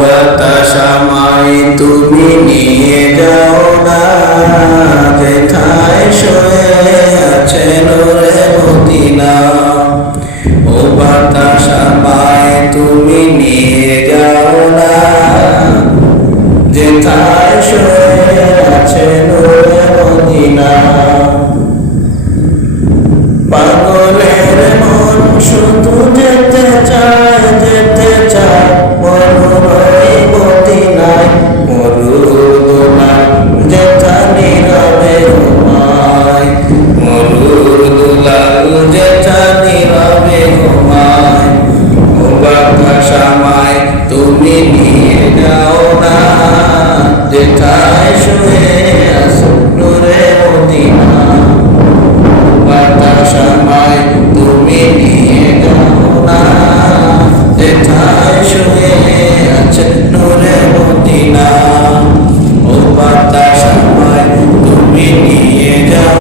বাতাস আমায় তুমি নিয়ে যাও না, যেথায় শুয়ে আছে নূরে মদিনা। ও বাতাস আমায় তুমি নিয়ে যাও না, যেথায় শুয়ে আছে নূরে মদিনা। পাগলের মন শুধু যেতে চায়, যেতে চায় মরুর ওই মদিনায়, মরুর দুলাল যেথা নীরবে ঘুমায়, মরুর দুলাল যেথা নীরবে ঘুমায়। ও বাতাস আমায় তুমি নিয়ে যাও না, যেথায় শুয়ে আছে নূরে মদিনা। বাতাস আমায় তুমি নিয়ে যাও না, যেথায় শুয়ে আছে নূরে মদিনা।